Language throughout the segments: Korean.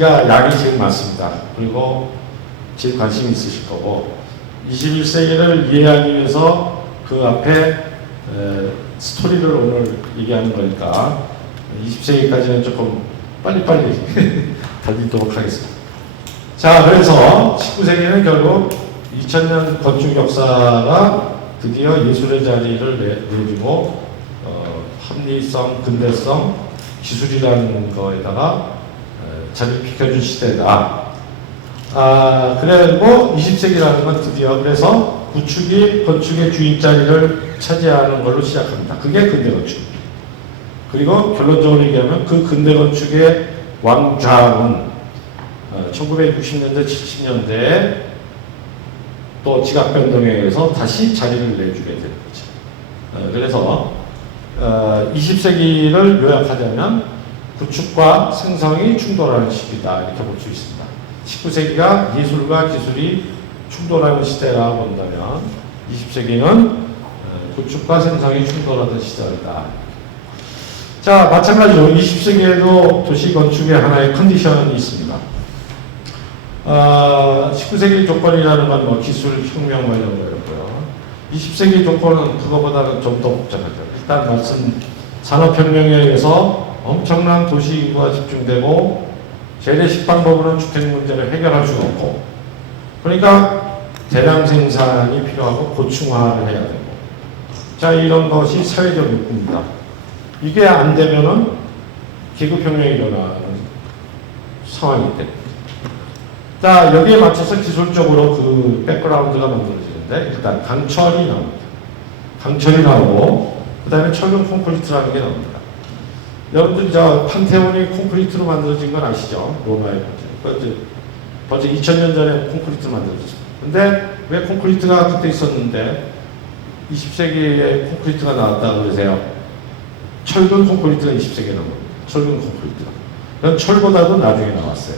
20세기가 약이 제일 많습니다. 그리고 제일 관심이 있으실 거고 21세기를 이해하기 위해서 그 앞에 스토리를 오늘 얘기하는 거니까 20세기까지는 조금 빨리빨리 달리도록 하겠습니다. 자, 그래서 19세기는 결국 2000년 건축 역사가 드디어 예술의 자리를 내주고 합리성, 근대성, 기술이라는 거에다가 자리를 비켜준 시대다. 그리고 20세기라는 건 드디어 그래서 구축이 건축의 주인 자리를 차지하는 걸로 시작합니다. 그게 근대 건축. 그리고 결론적으로 얘기하면 그 근대 건축의 왕좌은 1960년대, 70년대에 또 지각 변동에 의해서 다시 자리를 내주게 되는 거죠. 그래서 20세기를 요약하자면 구축과 생성이 충돌하는 시기다 이렇게 볼 수 있습니다. 19세기가 예술과 기술이 충돌하는 시대라고 본다면 20세기는 구축과 생성이 충돌하던 시대이다. 자, 마찬가지로 20세기에도 도시 건축의 하나의 컨디션이 있습니다. 19세기 조건이라는 건 뭐 기술 혁명 뭐 이런 거였고요. 20세기 조건은 그거보다는 좀 더 복잡하죠. 일단 산업혁명에 의해서 엄청난 도시 인구가 집중되고 재래식 방법으로는 주택 문제를 해결할 수가 없고, 그러니까 대량 생산이 필요하고 고층화를 해야 되고, 자, 이런 것이 사회적 욕구입니다. 이게 안 되면은 계급혁명이 일어나는 상황이 됩니다. 자, 여기에 맞춰서 기술적으로 그 백그라운드가 만들어지는데, 일단 강철이 나옵니다. 강철이 나오고, 그 다음에 철근 콘크리트라는 게 나옵니다. 여러분들이 저 판테온이 콘크리트로 만들어진 건 아시죠? 로마의 벌써 2000년 전에 콘크리트로 만들어졌습니다. 근데 왜 콘크리트가 그때 있었는데 20세기에 콘크리트가 나왔다 그러세요? 철근 콘크리트가 20세기에 나온 겁니다. 철근 콘크리트가. 그건 철보다도 나중에 나왔어요.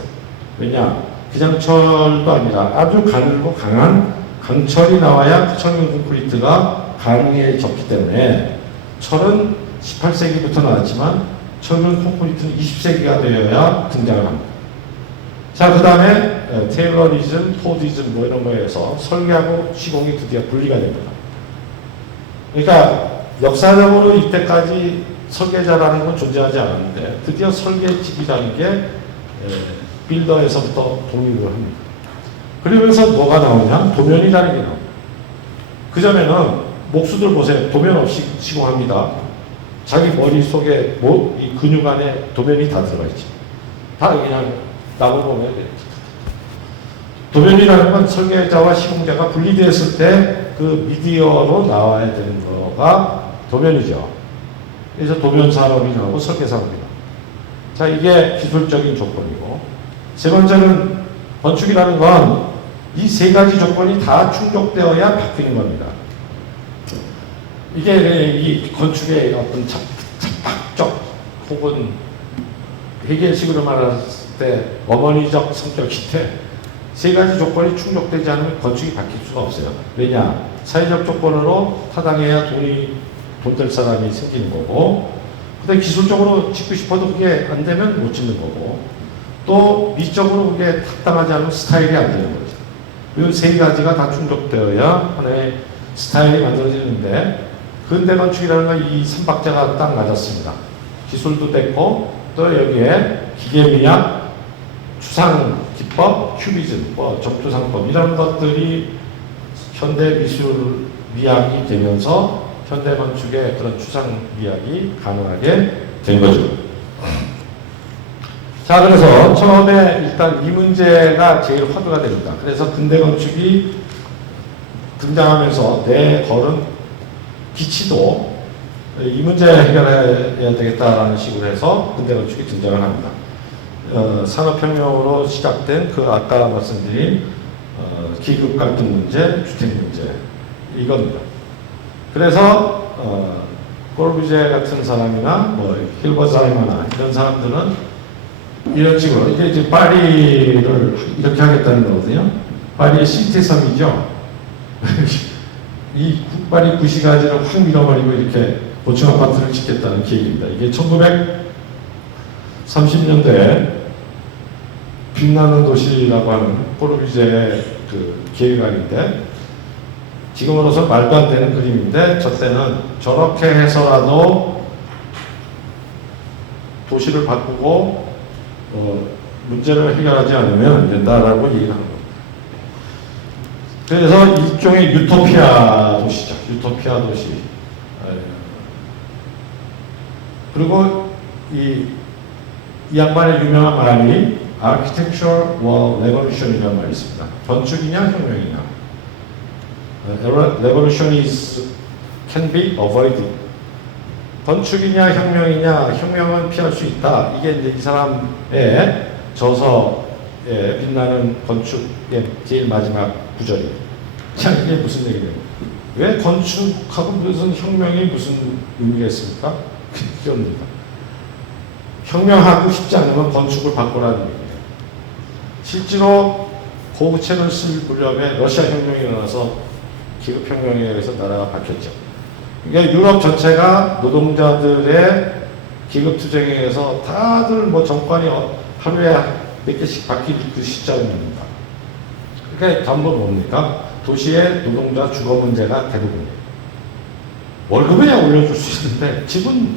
왜냐? 그냥 철도 아니라 아주 가늘고 강한 강철이 나와야 철근 콘크리트가 가능해졌기 때문에 철은 18세기부터 나왔지만 철근 콘크리트는 20세기가 되어야 등장을 합니다. 자, 그 다음에 테일러리즘, 포디즘 뭐 이런 거에서 설계하고 시공이 드디어 분리가 됩니다. 그러니까 역사적으로 이때까지 설계자라는 건 존재하지 않았는데 드디어 설계집이라는 게 빌더에서부터 독립을 합니다. 그러면서 뭐가 나오냐? 도면이라는 게 나옵니다. 그 전에는 목수들 보세요. 도면 없이 시공합니다. 자기 머릿속에 이 근육 안에 도면이 다 들어가 있지. 다 그냥 나무 보면 도면이라는 건 설계자와 시공자가 분리되었을 때 그 미디어로 나와야 되는 거가 도면이죠. 그래서 도면 산업이 나오고 설계 산업이 나오고. 자, 이게 기술적인 조건이고, 세 번째는 건축이라는 건 이 세 가지 조건이 다 충족되어야 바뀌는 겁니다. 이게 이 건축의 어떤 잡학적 혹은 해결식으로 말했을 때 어머니적 성격인데 세 가지 조건이 충족되지 않으면 건축이 바뀔 수가 없어요. 왜냐? 사회적 조건으로 타당해야 돈 될 사람이 생기는 거고, 근데 기술적으로 짓고 싶어도 그게 안 되면 못 짓는 거고, 또 미적으로 그게 타당하지 않으면 스타일이 안 되는 거죠. 이 세 가지가 다 충족되어야 하나의 스타일이 만들어지는데, 근대 건축이라는 건 이 3박자가 딱 맞았습니다. 기술도 됐고, 또 여기에 기계미학, 추상기법, 큐비즘, 적조상법 이런 것들이 현대 미술 미학이 되면서 현대 건축의 그런 추상미학이 가능하게 된 거죠. 자, 그래서 처음에 일단 이 문제가 제일 화두가 됩니다. 그래서 근대 건축이 등장하면서 내걸은 기치도 이 문제 해결해야 되겠다라는 식으로 해서 근대 건축이 등장을 합니다. 산업혁명으로 시작된 그 아까 말씀드린 기급 갈등 문제, 주택 문제 이겁니다. 그래서 꼴부제 같은 사람이나 뭐 힐버사이머나 이런 사람들은 이런 식으로 이제 파리를 이렇게 하겠다는 거거든요. 파리의 시티섬이죠. 이 파리 구시가지를 확 밀어버리고 이렇게 고층 아파트를 짓겠다는 계획입니다. 이게 1930년대에 빛나는 도시라고 하는 코르비제의 그 계획안인데 지금으로서 말도 안 되는 그림인데 저 때는 저렇게 해서라도 도시를 바꾸고 문제를 해결하지 않으면 안 된다라고 얘기를 하는 겁니다. 그래서 일종의 유토피아 도시죠. 유토피아 도시. 그리고 이 양반의 유명한 말이 Architecture or Revolution이라는 말이 있습니다. 건축이냐 혁명이냐. Revolution can be avoided. 건축이냐 혁명이냐. 혁명은 피할 수 있다. 이게 이제 이 사람의 저서에 빛나는 건축의 제일 마지막 구절이에요. 자, 이게 무슨 얘기냐고. 왜 건축하고 무슨 혁명이 무슨 의미가 있습니까? 그겁니다. 혁명하고 싶지 않으면 건축을 바꾸라는 얘기예요. 실제로 고구책을 쓸 무렵에 러시아 혁명이 일어나서 기업혁명에 의해서 나라가 바뀌었죠. 그러니까 유럽 전체가 노동자들의 기급투쟁에 의해서 다들 뭐 정권이 하루에 몇 개씩 바뀔 그 시점입니다. 그러니까 전부 뭡니까? 도시의 노동자 주거 문제가 대부분이에요. 월급은 올려줄 수 있는데 집은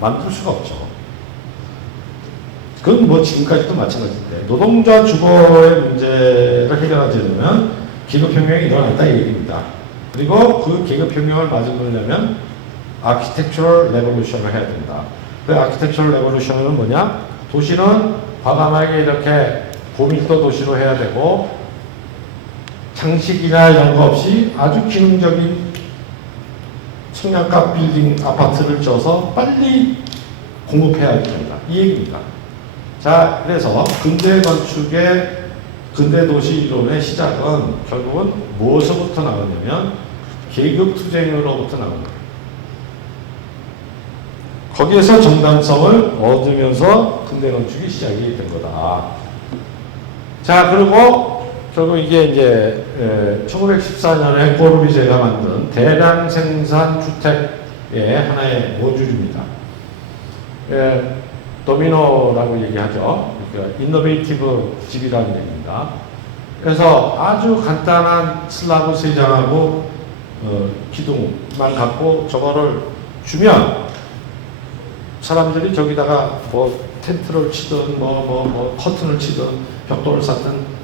만들 수가 없죠. 그건 뭐 지금까지도 마찬가지인데 노동자 주거의 문제를 해결하지 않으면 계급혁명이 일어난다 이 얘기입니다. 그리고 그 계급혁명을 맞으려면 아키텍처럴 레볼루션을 해야 된다. 그 아키텍처럴 레볼루션은 뭐냐? 도시는 과감하게 이렇게 고밀도 도시로 해야 되고 장식이나 이런 거 없이 아주 기능적인 청량가 빌딩 아파트를 져서 빨리 공급해야 된다. 이 얘기입니다. 자, 그래서 근대 건축의 근대 도시 이론의 시작은 결국은 무엇으로부터 나오냐면 계급 투쟁으로부터 나옵니다. 거기에서 정당성을 얻으면서 근대 건축이 시작이 된 거다. 자, 그리고 결국 이게 이제 1914년에 코르비제가 만든 대량 생산 주택의 하나의 모듈입니다. 도미노라고 얘기하죠. 그러니까 인노베이티브 집이라는 얘기입니다. 그래서 아주 간단한 슬라브 세 장하고 기둥만 갖고 저거를 주면 사람들이 저기다가 뭐 텐트를 치든 뭐 커튼을 치든 벽돌을 쌓든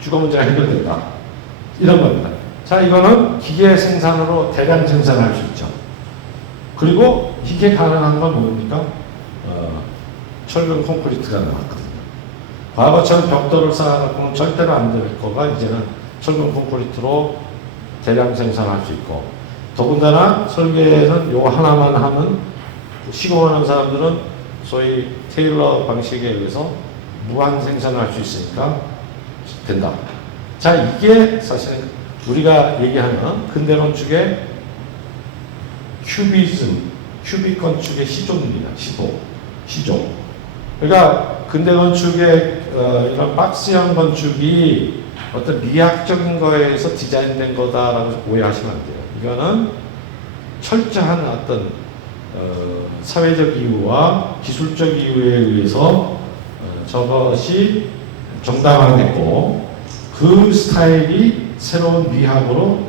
주거 문제가 해결된다. 이런 겁니다. 자, 이거는 기계 생산으로 대량 생산할 수 있죠. 그리고 이게 가능한 건 뭡니까? 철근 콘크리트가 나왔거든요. 과거처럼 벽돌을 쌓아갖고는 절대로 안 될 거가 이제는 철근 콘크리트로 대량 생산할 수 있고 더군다나 설계는 요거 하나만 하면 시공하는 사람들은 소위 테일러 방식에 의해서 무한 생산할 수 있으니까 된다. 자, 이게 사실 우리가 얘기하는 근대 건축의 큐비즘, 큐빅 건축의 시조입니다. 시조. 그러니까 근대 건축의 이런 박스형 건축이 어떤 미학적인 거에 의해서 디자인된 거다라고 오해하시면 안 돼요. 이거는 철저한 어떤 사회적 이유와 기술적 이유에 의해서 저것이 정당화됐고 그 스타일이 새로운 미학으로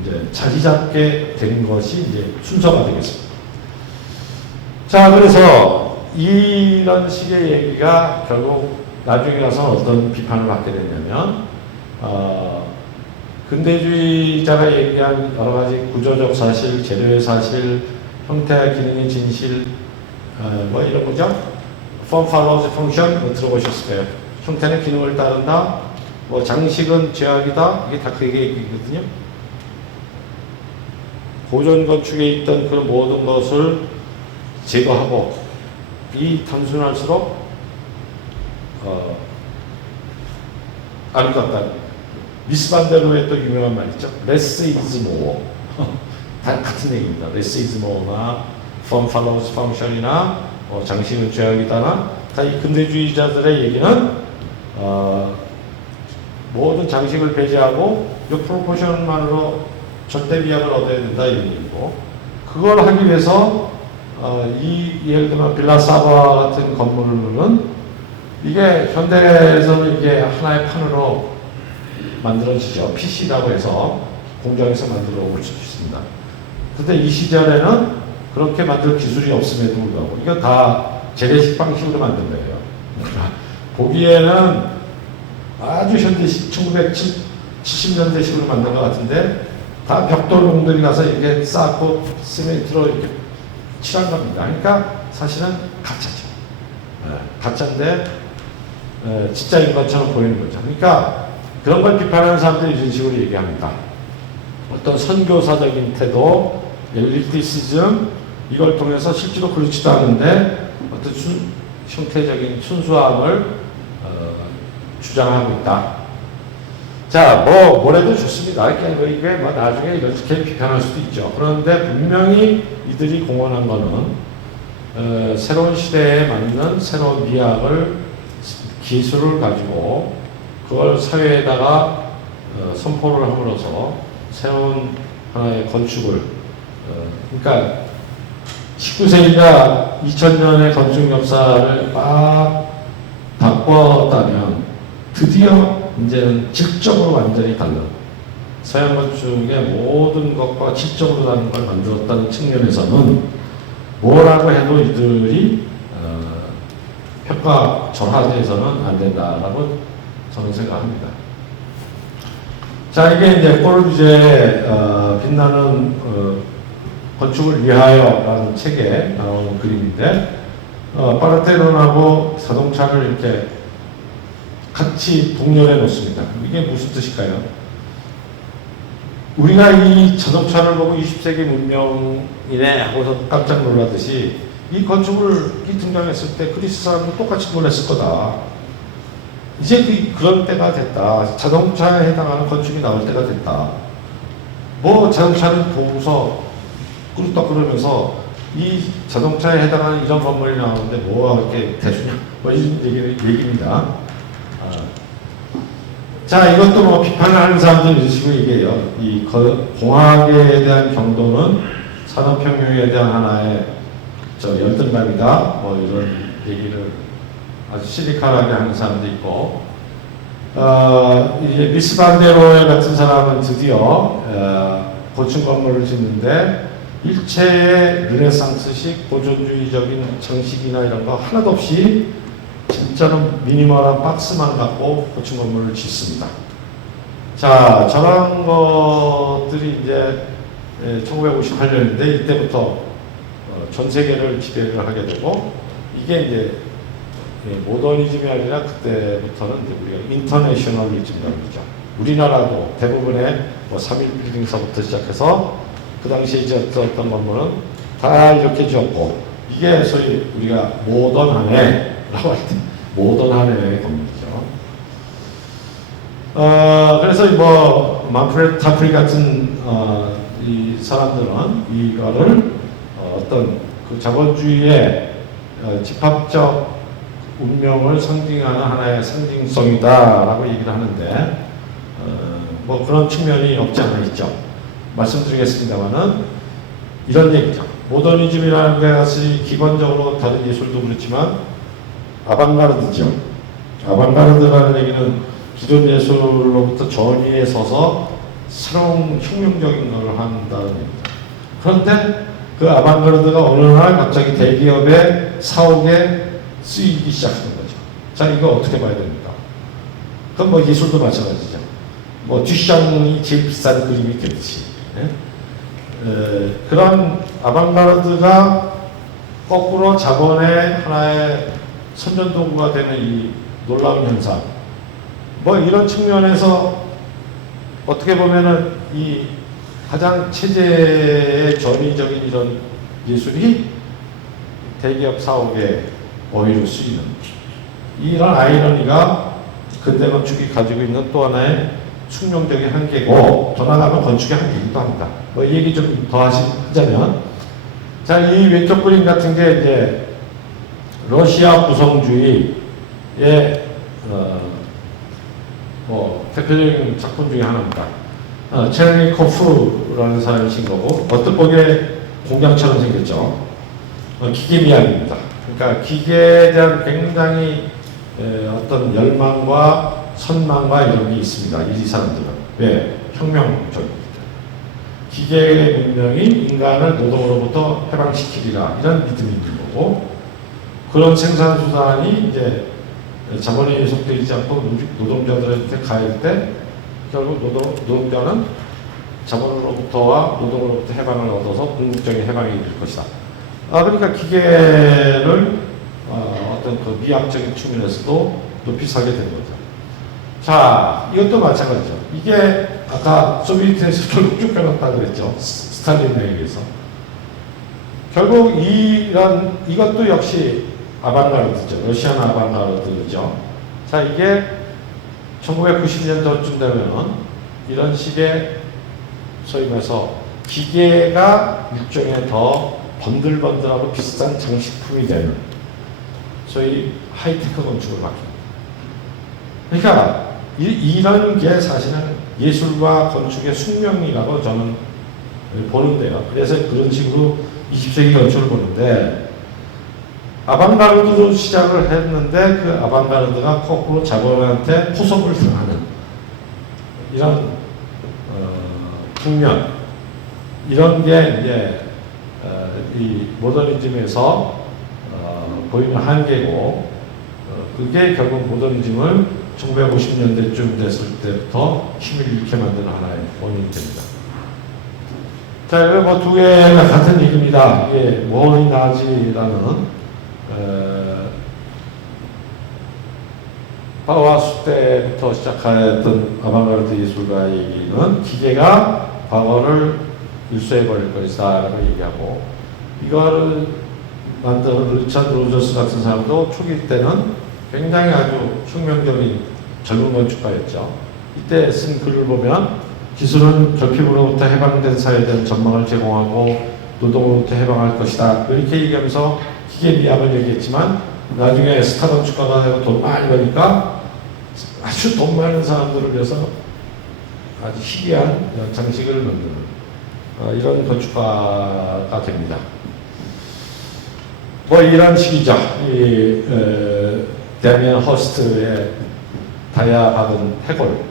이제 자리 잡게 된 것이 이제 순서가 되겠습니다. 자, 그래서 이런 식의 얘기가 결국 나중에 가서 어떤 비판을 받게 됐냐면 근대주의자가 얘기한 여러 가지 구조적 사실, 재료의 사실, 형태와 기능의 진실, 뭐 이런 거죠. Form follows function 뭐 들어보셨을 거예요. 형태는 기능을 따른다. 뭐 장식은 제약이다. 이게 다 그 얘기거든요. 고전 건축에 있던 그 모든 것을 제거하고 이 단순할수록 아름답다. 미스 반델로의 또 유명한 말 있죠. Less is more. 다 같은 얘기입니다. Less is more나 Form follows function이나 장식은 죄악이다나 다 이 근대주의자들의 얘기는 모든 장식을 배제하고 이 프로포션만으로 절대 미학을 얻어야 된다 이런 얘기고 그걸 하기 위해서 예를 들면 빌라사바 같은 건물은 이게 현대에서는 이게 하나의 판으로 만들어지죠. PC라고 해서 공장에서 만들어 올 수 있습니다. 근데 이 시절에는 그렇게 만들 기술이 없음에도 불구하고 이거 다 재래식 방식으로 만든 거예요. 보기에는 아주 현대식 1970년대식으로 만든 것 같은데 다 벽돌공들이 가서 이렇게 쌓고 시멘트로 이렇게 칠한 겁니다. 그러니까 사실은 가짜죠. 가짜인데 진짜인 것처럼 보이는 거죠. 그러니까 그런 걸 비판하는 사람들이 이런 식으로 얘기합니다. 어떤 선교사적인 태도, 엘리티시즘 이걸 통해서 실제로 그렇지도 않은데 어떤 형태적인 순수함을 주장하고 있다. 자, 뭐래도 좋습니다. 이게 뭐 나중에 이렇게 비판할 수도 있죠. 그런데 분명히 이들이 공언한 거는 새로운 시대에 맞는 새로운 미학을 기술을 가지고 그걸 사회에다가 선포를 함으로써 새로운 하나의 건축을 그러니까 19세기가 2000년의 건축 역사를 막 바꿨다면 드디어 이제는 질적으로 완전히 달라. 서양 건축의 모든 것과 질적으로 다른 걸 만들었다는 측면에서는 뭐라고 해도 이들이 평가절하돼서는 안 된다라고 저는 생각합니다. 자, 이게 이제 꼬르비제의 빛나는 건축을 위하여라는 책에 나오는 그림인데 파르테논하고 자동차를 이렇게 같이 동렬해 놓습니다. 이게 무슨 뜻일까요? 우리가 이 자동차를 보고 20세기 문명이네 하고서 깜짝 놀라듯이 이 건축물이 등장했을 때 그리스 사람도 똑같이 놀랐을 거다. 이제 그런 때가 됐다. 자동차에 해당하는 건축이 나올 때가 됐다. 뭐 자동차를 보고서 꿀떡거리면서 이 자동차에 해당하는 이런 건물이 나오는데 뭐가 그렇게 대수냐? 뭐 이런 얘기입니다. 자, 이것도 뭐 비판을 하는 사람들은 이런 식으로 얘기해요. 이 공학에 대한 경도는 산업혁명에 대한 하나의 열등감이다. 뭐 이런 얘기를 아주 시니컬하게 하는 사람도 있고, 이제 미스 반데로에 같은 사람은 드디어 고층 건물을 짓는데 일체의 르네상스식 보존주의적인 정식이나 이런 거 하나도 없이 진짜로 미니멀한 박스만 갖고 고층 건물을 짓습니다. 자, 저런 것들이 이제 1958년인데 이때부터 전 세계를 지배를 하게 되고 이게 이제 모더니즘이 아니라 그때부터는 이제 우리가 인터내셔널리즘이라고 그러죠. 우리나라도 대부분의 뭐 3.1 빌딩서부터 시작해서 그 당시에 지었던 건물은 다 이렇게 지었고 이게 소위 우리가 모던하네라고 할 때 모던하네의 건물이죠. 그래서 뭐 만프레드 타프리 같은 이 사람들은 이거를 어떤 그 자본주의의 집합적 운명을 상징하는 하나의 상징성이다라고 얘기를 하는데 뭐 그런 측면이 없지 않아 있죠. 말씀드리겠습니다만은 이런 얘기죠. 모더니즘이라는 것이 기본적으로 다른 예술도 그렇지만 아방가르드죠. 아방가르드라는 얘기는 기존 예술로부터 전위에 서서 새로운 혁명적인 걸 한다는 얘기입니다. 그런데 그 아방가르드가 어느 날 갑자기 대기업의 사옥에 쓰이기 시작하는 거죠. 자, 이거 어떻게 봐야 됩니까? 그럼 뭐 예술도 마찬가지죠. 뭐 듀샹이 제일 비싼 그림이 있겠듯이. 그런 아방가르드가 거꾸로 자본의 하나의 선전도구가 되는 이 놀라운 현상. 뭐 이런 측면에서 어떻게 보면은 이 가장 체제의 전위적인 이런 예술이 대기업 사옥에 어휘로 쓰이는 이런 아이러니가 근대 건축이 가지고 있는 또 하나의 숙명적인 한계고 더 나아가면 건축의 한계이기도 합니다. 뭐 이 얘기 좀 더 하자면 자, 이 왼쪽 그림 같은 게 이제 러시아 구성주의의 대표적인 작품 중에 하나입니다. 체르니코프라는 사람이신 거고 어떤 보기에 공장처럼 생겼죠. 기계 미학입니다. 그러니까 기계에 대한 굉장히 어떤 열망과 선망과 이런 게 있습니다. 이 사람들은. 왜? 혁명적입니다. 기계의 문명이 인간을 노동으로부터 해방시키리라 이런 믿음이 있는 거고, 그런 생산수단이 이제 자본에 예속되지 않고 노동자들한테 가할 때 결국 노동자는 자본으로부터와 노동으로부터 해방을 얻어서 궁극적인 해방이 될 것이다. 그러니까 기계를 어떤 그 미학적인 측면에서도 높이 사게 되는 거죠. 자, 이것도 마찬가지죠. 이게 아까 소비에트에서 결국 쫓겨났다고 그랬죠. 스탈린에 의해서. 결국 이것도 역시 아방가르드죠. 러시안 아방가르드죠. 자, 이게 1990년도쯤 되면은 이런 식의 소위 말해서 기계가 일종의 더 번들번들하고 비싼 장식품이 되는 소위 하이테크 건축을 맡깁니다. 그러니까 이런 게 사실은 예술과 건축의 숙명이라고 저는 보는데요. 그래서 그런 식으로 20세기 건축을 보는데, 아방가르드로 시작을 했는데 그 아방가르드가 거꾸로 자본한테 포섭을 당하는 이런 국면, 이런 게 이제 이 모더니즘에서 보이는 한계고, 그게 결국 모더니즘을 1950년대쯤 됐을 때부터 힘을 잃게 만드는 하나의 원인이 됩니다. 자, 이거 뭐 두 개가 같은 얘기입니다. 이게 뭐이 나지라는 바우하우스 때부터 시작했던 아방가르드 예술가의 얘기는 기계가 과거를 일소해버릴 것이다라고 얘기하고, 이거를 만든 리차드 로저스 같은 사람도 초기 때는 굉장히 아주 혁명적인 젊은 건축가였죠. 이때 쓴 글을 보면 기술은 결핍으로부터 해방된 사회에 대한 전망을 제공하고 노동으로부터 해방할 것이다, 이렇게 얘기하면서 기계 미학을 얘기했지만, 나중에 스타 건축가가 되고 돈 많이 버니까 아주 돈 많은 사람들을 위해서 아주 희귀한 장식을 만드는 이런 건축가가 됩니다. 뭐 이런 식이죠. 이 데미안 허스트의 다이아 박은 해골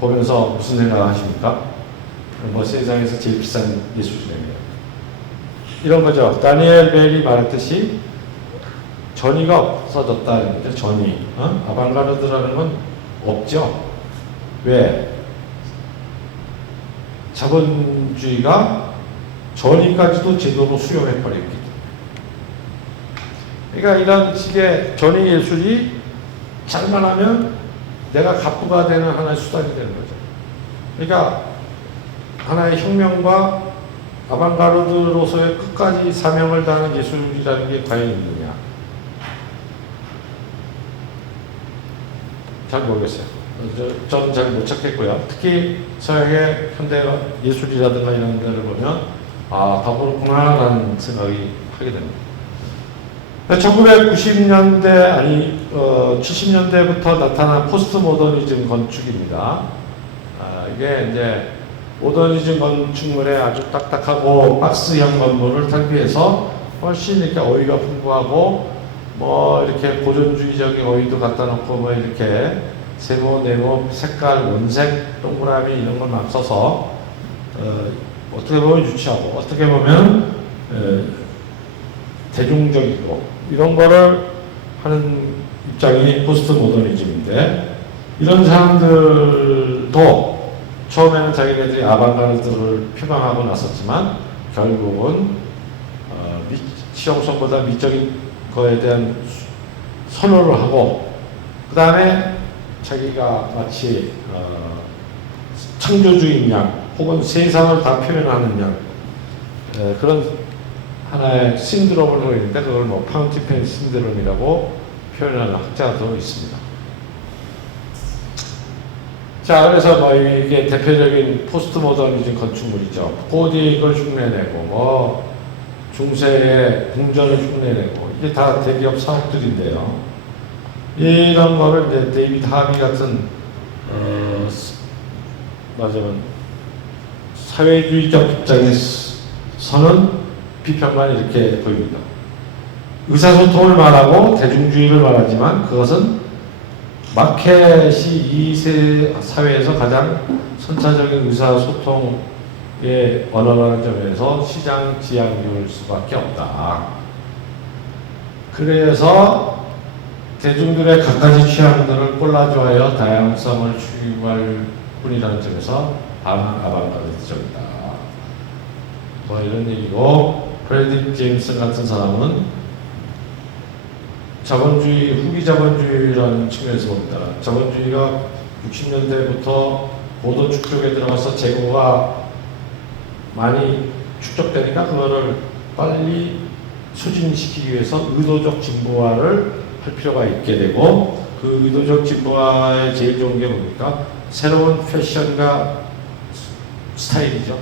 보면서 무슨 생각하십니까? 뭐 세상에서 제일 비싼 예술이랍니다. 이런 거죠. 다니엘 벨이 말했듯이 전위가 없어졌다는 거죠. 전위. 아방가르드라는 건 없죠. 왜? 자본주의가 전위까지도 제도로 수용해버렸기 때문에. 그러니까 이런 식의 전위 예술이 잘만 하면 내가 갑부가 되는 하나의 수단이 되는 거죠. 그러니까 하나의 혁명과 아방가르드로서의 끝까지 사명을 다하는 예술이라는 게 과연 있느냐? 잘 모르겠어요. 저는 잘 못 찾겠고요. 특히 서양의 현대 예술이라든가 이런 데를 보면 가보구나라는 생각이 하게 됩니다. 1990년대 아니 70년대부터 나타난 포스트 모더니즘 건축입니다. 이게 이제 모더니즘 건축물에 아주 딱딱하고 박스형 건물을 탈피해서 훨씬 이렇게 어휘가 풍부하고 뭐 이렇게 고전주의적인 어휘도 갖다 놓고 뭐 이렇게 세모, 네모, 색깔, 원색, 동그라미 이런 걸 막 써서 어떻게 보면 유치하고 어떻게 보면 대중적이고 이런 거를 하는 입장이 포스트 모더니즘인데, 이런 사람들도 처음에는 자기네들이 아방가르드를 표방하고 나섰지만 결국은 실용성보다 미적인 거에 대한 선호를 하고, 그 다음에 자기가 마치 창조주의인 양 혹은 세상을 다 표현하는 양 그런 하나의 신드롬을 보이는데, 그걸 뭐 파운틴펜 신드롬이라고 표현하는 학자도 있습니다. 자, 그래서 뭐 이게 대표적인 포스트 모더니즘 건축물이죠. 고딕을 흉내내고 뭐 중세의 궁전을 흉내내고, 이게 다 대기업 사업들인데요. 이런 거를 이제 데이비드 하비 같은 맞으면 사회주의적 입장에서는 비평만 이렇게 보입니다. 의사소통을 말하고 대중주의를 말하지만 그것은 마켓이 이 사회에서 가장 선차적인 의사소통의 언어라는 점에서 시장 지향률 수밖에 없다. 그래서 대중들의 갖가지 취향들을 골라주하여 다양성을 추구할 뿐이라는 점에서 아방가르드적이다. 뭐 이런 얘기고, 프레디 제임슨 같은 사람은 자본주의, 후기 자본주의라는 측면에서 봅니다. 자본주의가 60년대부터 고도 축적에 들어가서 재고가 많이 축적되니까 그거를 빨리 추진시키기 위해서 의도적 진보화를 할 필요가 있게 되고, 그 의도적 진보화의 제일 좋은 게 뭡니까? 새로운 패션과 스타일이죠.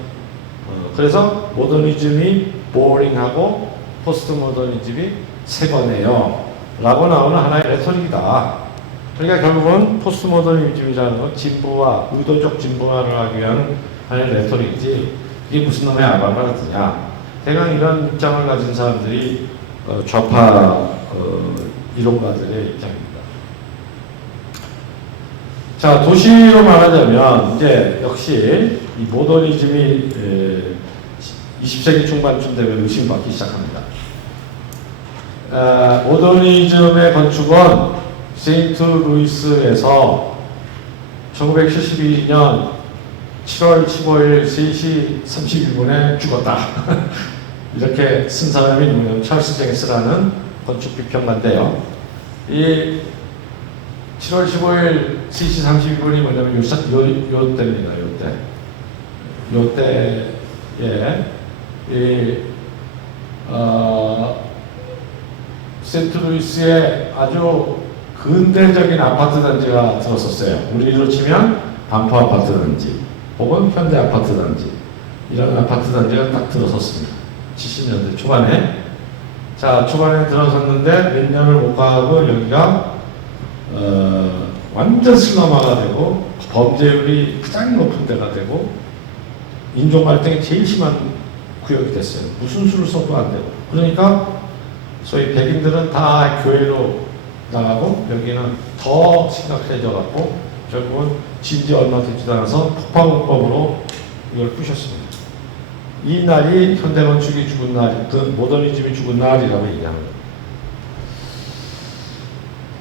그래서 모더니즘이 보링하고 포스트 모더니즘이 새 거네요 라고 나오는 하나의 레토릭이다. 그러니까 결국은 포스트 모더니즘이라는 건 진보화, 의도적 진보화를 하기 위한 하나의 레토릭이지, 이게 무슨 놈의 아방가르드냐. 대강 이런 입장을 가진 사람들이 좌파 이론가들의 입장입니다. 자, 도시로 말하자면 이제 역시 이 모더니즘이 20세기 중반쯤 되면 의심받기 시작합니다. 모더니즘의 건축은 세인트 루이스에서 1972년 7월 15일 3시 31분에 죽었다. 이렇게 쓴 사람이 누구냐면 찰스 쟁스라는 건축 비평가인데요. 이 7월 15일 3시 32분이 뭐냐면 요 때입니다. 요 때에 세인트루이스에 아주 근대적인 아파트 단지가 들었었어요. 우리로 치면 반포 아파트 단지 혹은 현대 아파트 단지, 이런 아파트 단지가 딱 들어섰습니다. 70년대 초반에. 자, 초반에 들어섰는데 몇 년을 못 가고 여기가 완전 슬럼화가 되고 범죄율이 가장 높은 데가 되고 인종 갈등이 제일 심한 구역이 됐어요. 무슨 수를 써도 안 되고. 그러니까 소위 백인들은 다 교회로 나가고 여기는 더 심각해져 갖고 결국은 진지 얼마 되지도 않아서 폭파공법으로 이걸 부셨습니다. 이 날이 현대건축이 죽은 날, 모더니즘이 죽은 날이라고 얘기합니다.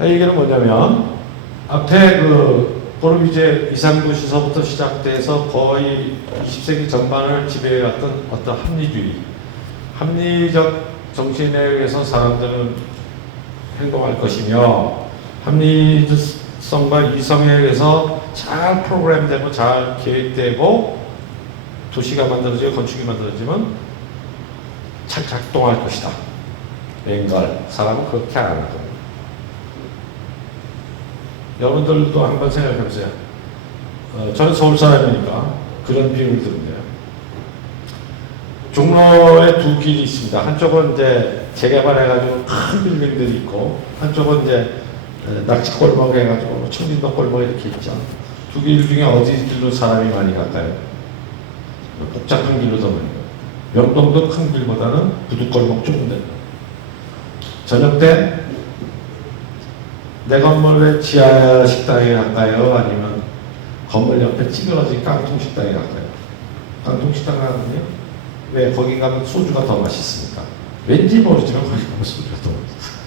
이 얘기는 뭐냐면 앞에 꼬르비제 이상도시서부터 시작돼서 거의 20세기 전반을 지배해왔던 어떤 합리주의, 합리적 정신에 의해서 사람들은 행동할 것이며 합리성과 이성에 의해서 잘 프로그램되고 잘 계획되고 도시가 만들어지고 건축이 만들어지면 잘 작동할 것이다. 웬걸 사람은 그렇게 안 하거든요. 여러분들도 한번 생각해 보세요. 저는 서울 사람이니까 그런 비유를 드는데요. 종로에 두 길이 있습니다. 한쪽은 이제 재개발해가지고 큰 빌딩들이 있고, 한쪽은 이제 낙지골목 해가지고 청진동 골목 이렇게 있죠. 두 길 중에 어디 길로 사람이 많이 갈까요? 복잡한 길로 더 많이 가요. 명동도 큰 길보다는 부두골목 좁은 데. 저녁 때 내 건물의 지하 식당에 갈까요? 아니면 건물 옆에 찌그러진 깡통 식당에 갈까요? 깡통 식당 가거든요. 왜? 거기 가면 소주가 더 맛있으니까. 왠지 모르지만 거기 가면 소주가 더 맛있어요.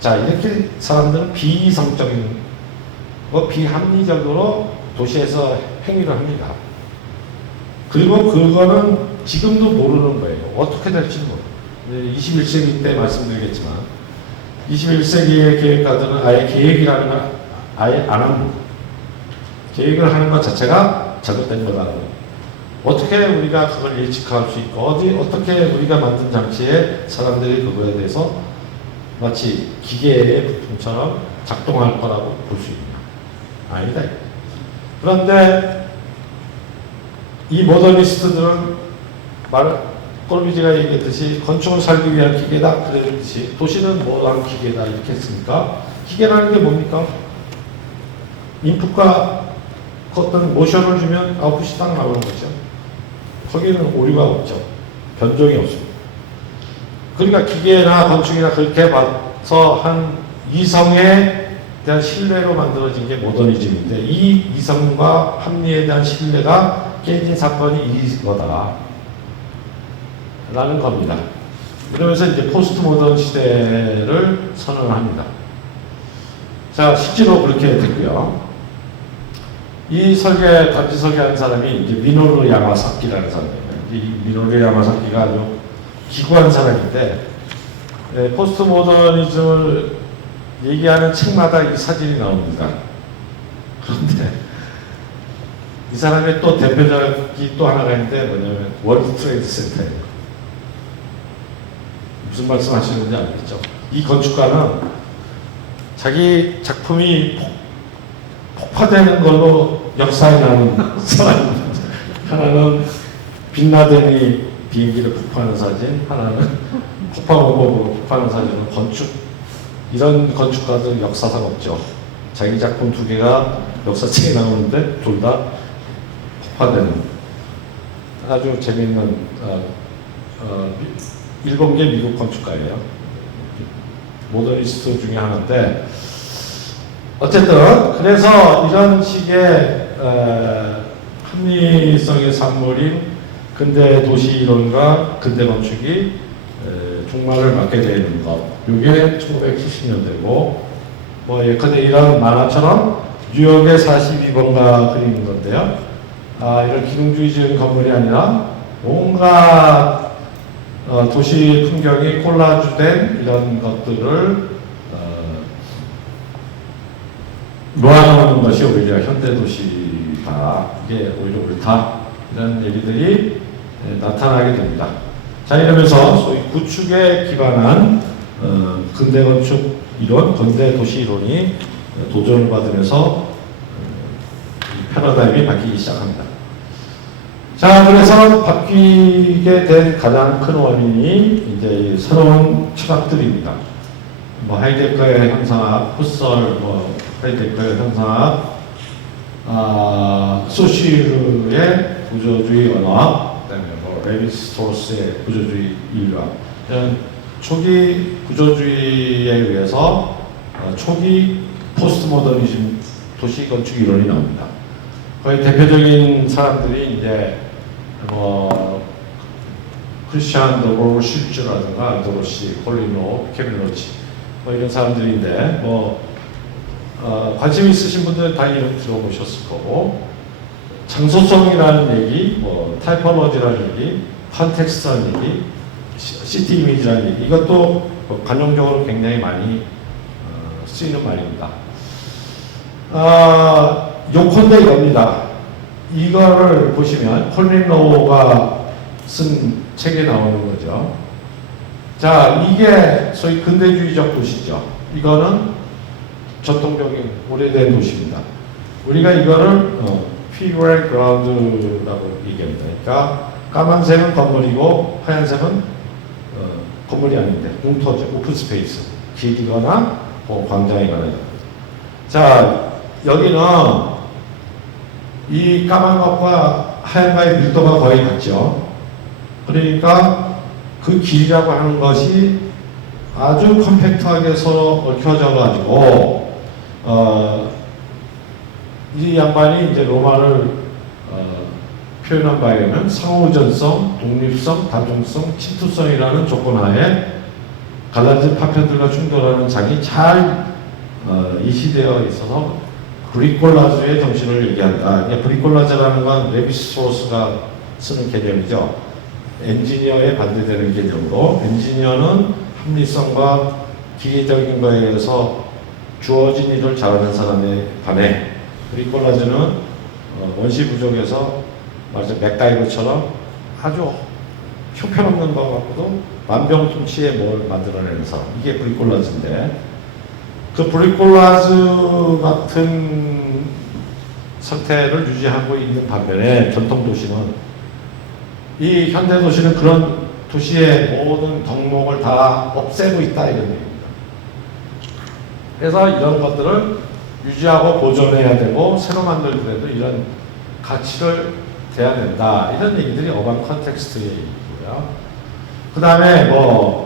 자, 이렇게 사람들은 비이성적인, 비합리적으로 도시에서 행위를 합니다. 그리고 그거는 지금도 모르는 거예요. 어떻게 될지는 모르고. 21세기 때 말씀드리겠지만 21세기의 계획가들은 아예 계획이라는 걸 아예 안 합니다. 계획을 하는 것 자체가 잘못된 거다. 어떻게 우리가 그걸 예측할 수 있고 어떻게 우리가 만든 장치에 사람들이 그거에 대해서 마치 기계의 부품처럼 작동할 거라고 볼 수 있냐. 아니다. 그런데 이 모더니스트들은 꼬르비지가 얘기했듯이 건축을 살기 위한 기계다 그랬듯이 도시는 뭐한 기계다 이렇게 했으니까 기계라는 게 뭡니까? 인풋과 어떤 모션을 주면 아웃풋이 딱 나오는 거죠. 거기는 오류가 없죠. 변종이 없습니다. 그러니까 기계나 건축이나 그렇게 봐서 한 이성의 대한 신뢰로 만들어진 게 모더니즘인데 이 이성과 합리에 대한 신뢰가 깨진 사건이 이거다 라는 겁니다. 이러면서 이제 포스트 모던 시대를 선언합니다. 자, 실제로 그렇게 됐고요. 이 단지 설계한 사람이 이제 미노루 야마사키라는 사람이에요. 이 미노루 야마사키가 아주 기구한 사람인데, 포스트 모더니즘을 얘기하는 책마다 이 사진이 나옵니다. 그런데 이 사람의 또 대표작이 또 하나가 있는데 뭐냐면 월드 트레이드 센터예요. 무슨 말씀 하시는지 알겠죠? 이 건축가는 자기 작품이 폭파되는 걸로 역사에 남은 사람입니다. 하나는 빈라덴이 비행기를 폭파하는 사진, 하나는 폭파공법으로 폭파하는 사진은 이런 건축가들 역사상 없죠. 자기 작품 2개가 역사책에 나오는데 둘 다 폭파되는 아주 재미있는 일본계 미국 건축가예요. 모더니스트 중에 하나인데 어쨌든 그래서 이런 식의 합리성의 산물인 근대 도시 이론과 근대 건축이 종말을 맞게 되는 것. 이게 1970년대고 뭐 예컨대 이런 만화처럼 뉴욕의 42번가 그리는 건데요. 이런 기능주의적인 건물이 아니라 온갖 도시 풍경이 콜라주된 이런 것들을 모아놓는 것이 오히려 현대 도시다. 이게 오히려 옳다. 이런 얘기들이 나타나게 됩니다. 자, 이러면서 소위 구축에 기반한 근대 건축 이론, 근대 도시 이론이 도전을 받으면서 패러다임이 바뀌기 시작합니다. 자, 그래서 바뀌게 된 가장 큰 원인이 이제 새로운 철학들입니다. 뭐 하이데거의 형상학, 후설, 하이데거의 형상학, 소시르의 구조주의 언어학, 그다음에 레ヴ이-스트로스의 구조주의 인류학, 이런 초기 구조주의에 의해서 초기 포스트 모더니즘 도시 건축 이론이 나옵니다. 거의 대표적인 사람들이 이제 크리스찬 더볼 슈츠라든가 안드로시, 콜린로, 케빈 로치 이런 사람들인데 관심 있으신 분들은 다 이름 들어보셨을 거고, 장소성이라는 얘기, 타이포로지라는 얘기, 컨텍스트라는 얘기, 시티 이미지라는 얘기, 이것도 관용적으로 굉장히 많이 쓰이는 말입니다. 요컨대 이겁니다. 이거를 보시면 콜린 로우가 쓴 책에 나오는 거죠. 자, 이게 소위 근대주의적 도시죠. 이거는 전통적인 오래된 도시입니다. 우리가 이거를 피규어 그라운드라고 얘기합니다. 그러니까 까만색은 건물이고 하얀색은 건물이 아닌데 공터죠. 오픈 스페이스. 길이거나 광장이거나. 자, 여기는 이 까만 것과 하얀 것의 밀도가 거의 같죠. 그러니까 그 길이라고 하는 것이 아주 컴팩트하게 서로 얽혀져 가지고 이 양반이 이제 로마를 표현한 바에 의하면 상호우전성, 독립성, 다중성, 침투성이라는 조건하에 갈라진 파편들과 충돌하는 장이 잘 이시되어 있어서 브리콜라즈의 정신을 얘기한다. 브리콜라즈라는 건 레ヴ이-스트로스가 쓰는 개념이죠. 엔지니어에 반대되는 개념으로, 엔지니어는 합리성과 기계적인 거에 의해서 주어진 일을 잘하는 사람에 반해 브리콜라즈는 원시 부족에서 말하자면 맥가이버처럼 아주 형편없는 것 같고도 만병통치에 뭘 만들어내는 사람, 이게 브리콜라즈인데, 그 브리콜라즈 같은 상태를 유지하고 있는 반면에 전통 도시는, 이 현대 도시는 그런 도시의 모든 덕목을 다 없애고 있다, 이런 얘기입니다. 그래서 이런 것들을 유지하고 보존해야 되고 새로 만들더라도 이런 가치를 돼야 된다, 이런 얘기들이 어반 컨텍스트의 얘기고요. 그 다음에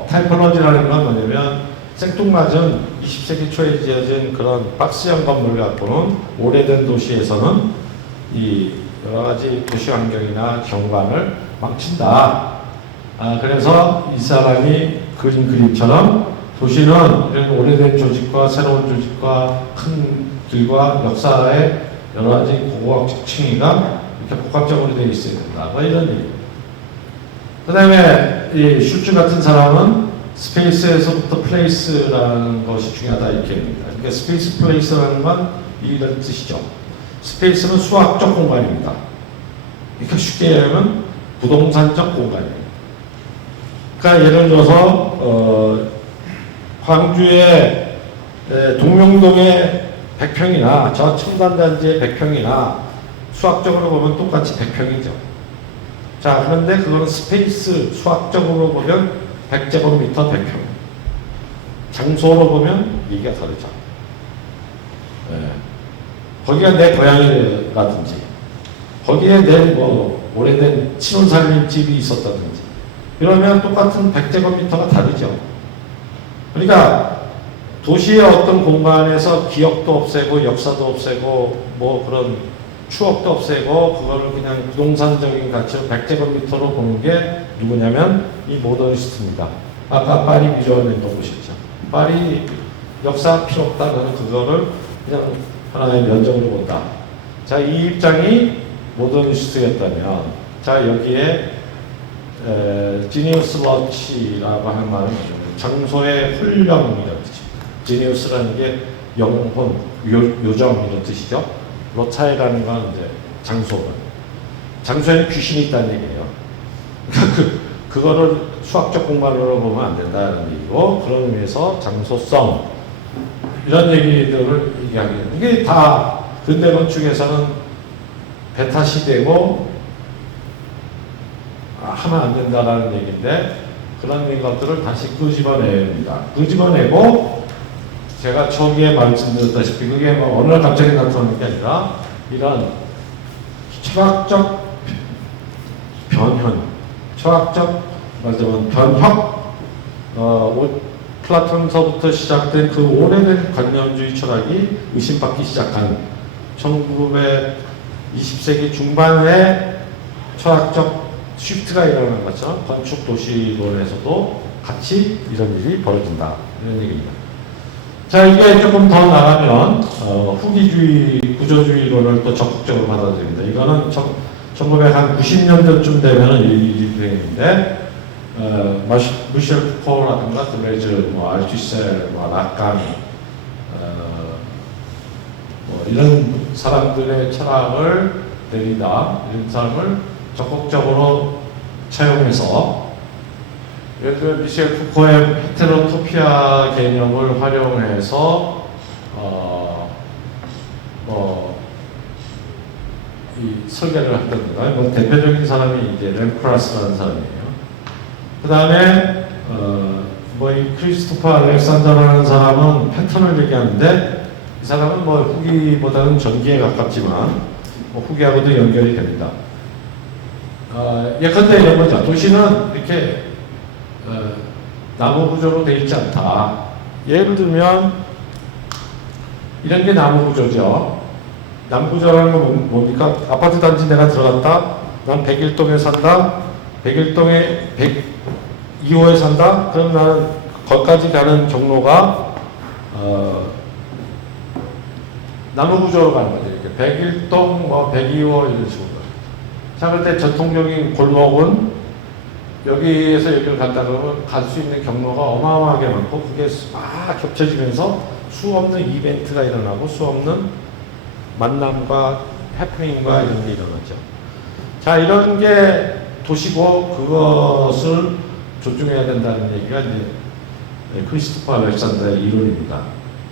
타이포로지라는 건 뭐냐면 생뚱맞은 20세기 초에 지어진 그런 박스형 건물 갖고는 오래된 도시에서는 이 여러 가지 도시 환경이나 경관을 망친다. 그래서 이 사람이 그린 그림처럼 도시는 이런 오래된 조직과 새로운 조직과 큰 길과 역사의 여러 가지 고고학적 층위가 이렇게 복합적으로 되어 있어야 된다. 뭐 이런 얘기. 그 다음에 이 슐츠 같은 사람은 스페이스에서부터 플레이스라는 것이 중요하다 이렇게 합니다. 그러니까 스페이스 플레이스라는 건 이런 뜻이죠. 스페이스는 수학적 공간입니다. 그러니까 쉽게 얘기하면 부동산적 공간이에요. 그러니까 예를 들어서 광주의 동명동의 100평이나 저 첨단단지의 100평이나 수학적으로 보면 똑같이 100평이죠. 자, 그런데 그거는 스페이스 수학적으로 보면 100제곱미터 100평. 장소로 보면 얘기가 다르죠. 거기가 내 고향이라든지, 거기에 내 뭐 오래된 신혼살림 집이 있었다든지, 이러면 똑같은 100제곱미터가 다르죠. 그러니까 도시의 어떤 공간에서 기억도 없애고 역사도 없애고 뭐 그런 추억도 없애고 그거를 그냥 부동산적인 가치로 100제곱미터로 보는 게 누구냐면 이 모더니스트입니다. 아까 파리 비주얼맨도 보셨죠. 파리 역사 필요 없다. 그래서 그거를 그냥 하나의 면적으로 본다. 자, 이 입장이 모더니스트였다면, 자, 여기에 지니우스 러치라고 하는 말은 장소의 훈령이라는 뜻입니다. 지니우스라는 게 영혼, 요정 이런 뜻이죠. 러차이라는 건 이제 장소에는 귀신이 있다는 얘기예요. 그거를 수학적 공간으로 보면 안 된다는 얘기고, 그런 의미에서 장소성 이런 얘기들을 얘기하게 됩니다. 이게 다 근대 건축에서는 베타 시대고 하면 안 된다라는 얘기인데, 그런 것들을 다시 끄집어냅니다. 끄집어내고, 제가 초기에 말씀드렸다시피 그게 뭐 어느 날 갑자기 나타나는 게 아니라 이런 철학적 변현, 철학적 말하자면 변혁, 플라톤서부터 시작된 그 오래된 관념주의 철학이 의심받기 시작한 1920세기 중반에 철학적 쉬프트가 일어나는 것처럼 건축 도시론에서도 같이 이런 일이 벌어진다. 이런 얘기입니다. 자, 이게 조금 더 나가면 후기주의, 구조주의론을 또 적극적으로 받아들입니다. 이거는 1990년대쯤 되면은 일이 유행인데, 미셸 푸코라든가 드레즈, 뭐 알투셀, 뭐 라칸, 뭐 이런 사람들의 철학을 데리다, 이런 사람을 적극적으로 차용해서, 예를 들어 미셸 푸코의 헤테로토피아 개념을 활용해서 이 설계를 했답니다. 뭐 대표적인 사람이 이제 램크라스라는 사람이에요. 그 다음에 뭐 이 크리스토퍼 알렉산더라는 사람은 패턴을 얘기하는데, 이 사람은 뭐 후기보다는 전기에 가깝지만 뭐 후기하고도 연결이 됩니다. 예컨대 이런 거죠. 도시는 이렇게 나무 구조로 되어 있지 않다. 예를 들면 이런 게 나무 구조죠. 나무 구조라는 건 뭡니까? 아파트 단지 내가 들어갔다. 난 101동에 산다. 101동에 102호에 산다. 그럼 나는 거기까지 가는 경로가 나무 구조로 가는 거죠. 이렇게 101동, 뭐 102호 이런 식으로. 자, 그럴 때 전통적인 골목은 여기에서 여기를 간다 그러면 갈 수 있는 경로가 어마어마하게 많고, 그게 막 겹쳐지면서 수 없는 이벤트가 일어나고 수 없는 만남과 해프닝과 이런 게 일어나죠. 자, 이런 게 도시고 그것을 존중해야 된다는 얘기가 이제 크리스토퍼 알렉산더의 이론입니다.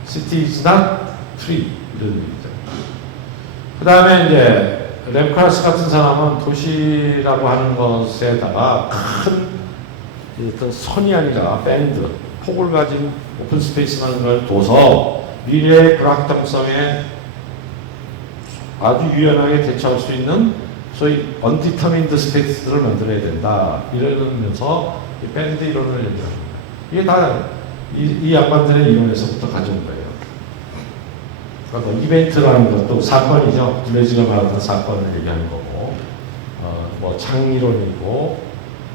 City is not free 이런 얘기죠. 그 다음에 이제 램크라스 같은 사람은 도시라고 하는 것에다가 큰 어떤 선이 아니라 밴드, 폭을 가진 오픈 스페이스라는 걸 둬서 미래의 불확정성에 아주 유연하게 대처할 수 있는 소위 undetermined 스페이스를 만들어야 된다. 이러면서 이 밴드 이론을 얘기합니다. 이게 다 이 양반들의 이론에서부터 가져온 거예요. 그러니까 이벤트라는 것도 사건이죠. 블레즈가 말하던 사건을 얘기하는 거고, 뭐 창이론이고,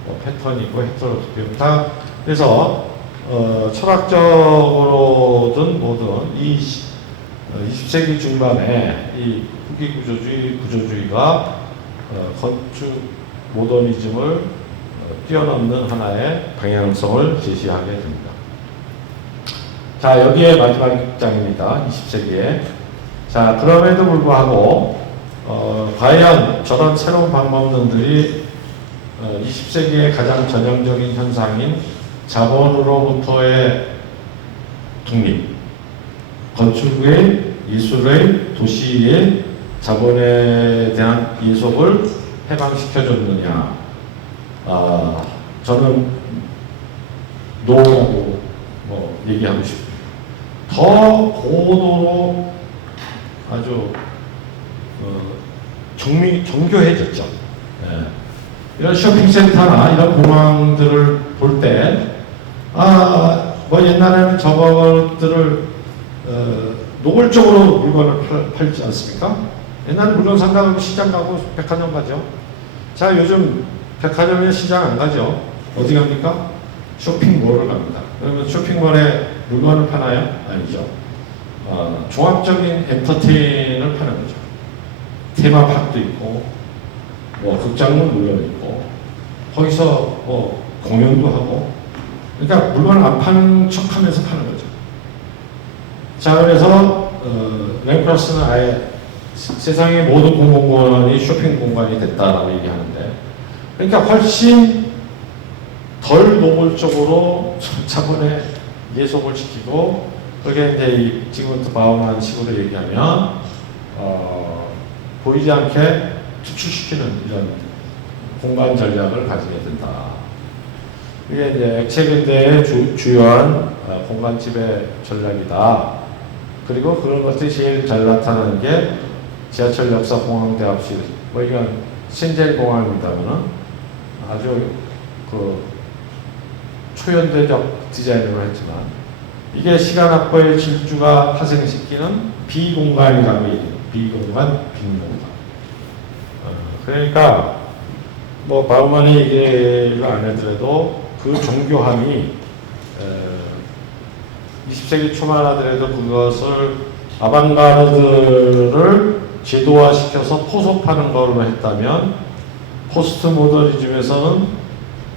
뭐 패턴이고, 헤테로스피움 다. 그래서 철학적으로든 뭐든 이 20세기 중반에 이 후기 구조주의가 건축 모더니즘을 뛰어넘는 하나의 방향성을 제시하게 됩니다. 자, 여기에 마지막 장입니다. 20세기에. 자, 그럼에도 불구하고 과연 저런 새로운 방법론들이 20세기의 가장 전형적인 현상인 자본으로부터의 독립, 건축의, 예술의, 도시의 자본에 대한 예속을 해방시켜줬느냐? 저는 노라고 뭐 얘기하고 싶습니다. 더 고도로 아주 정교해졌죠. 예. 이런 쇼핑센터나 이런 공항들을 볼 때, 뭐 옛날에는 저것들을 노골적으로 물건을 팔지 않습니까? 옛날에 물건 산다고 시장 가고 백화점 가죠. 자, 요즘 백화점에 시장 안 가죠. 어디 갑니까? 쇼핑몰을 갑니다. 그러면 쇼핑몰에 물건을 파나요? 아니죠. 종합적인 엔터테인을 파는 거죠. 테마파크도 있고, 뭐 극장은 물론 있고, 거기서 뭐 공연도 하고, 그러니까 물건을 안 파는 척하면서 파는 거죠. 자, 그래서 랭크러스는 아예 세상의 모든 공공공간이 쇼핑 공간이 됐다라고 얘기하는데, 그러니까 훨씬 덜 노골적으로 자본의 예속을 시키고, 그게 이제 지금부터 바우만 식으로 얘기하면 보이지 않게 투출시키는 이런 공간 전략을 가지게 된다. 이게 이제 액체근대의 주요한 공간 지배 전략이다. 그리고 그런 것들이 제일 잘 나타나는 게 지하철 역사 공항 대합실. 뭐 이건 신젤 공항입니다만은 아주 그 초현대적 디자인으로 했지만, 이게 시간 확보의 질주가 파생시키는 비공간이라고 얘기해요. 비공간, 빈공간. 그러니까 뭐 바우만이 얘기를 안 해더라도 그 정교함이 20세기 초만 하더라도 그것을 아방가르드를 제도화시켜서 포섭하는 걸로 했다면, 포스트 모더니즘에서는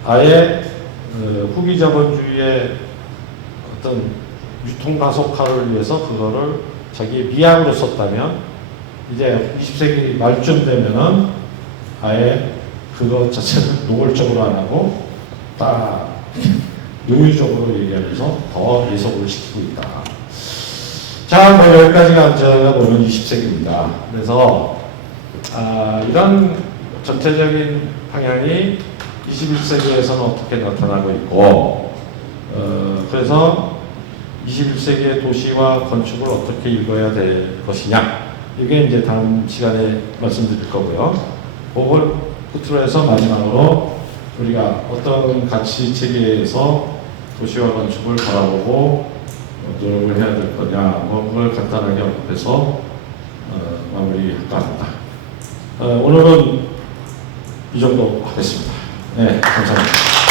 아예 후기 자본주의의 어떤 유통 가속화를 위해서 그거를 자기의 미학으로 썼다면, 이제 20세기 말쯤 되면은 아예 그것 자체를 노골적으로 안 하고 딱 노유적으로 얘기하면서 더 예속을 시키고 있다. 자, 뭐 여기까지가 제가 보는 20세기입니다. 그래서 이런 전체적인 방향이 21세기에서는 어떻게 나타나고 있고, 그래서 21세기의 도시와 건축을 어떻게 읽어야 될 것이냐, 이게 이제 다음 시간에 말씀드릴 거고요. 그걸 끝으로 해서 마지막으로 우리가 어떤 가치 체계에서 도시와 건축을 바라보고 노력을 해야 될 거냐, 뭐 그걸 간단하게 언급해서 마무리할까 합니다. 오늘은 이 정도 하겠습니다. 네, 감사합니다.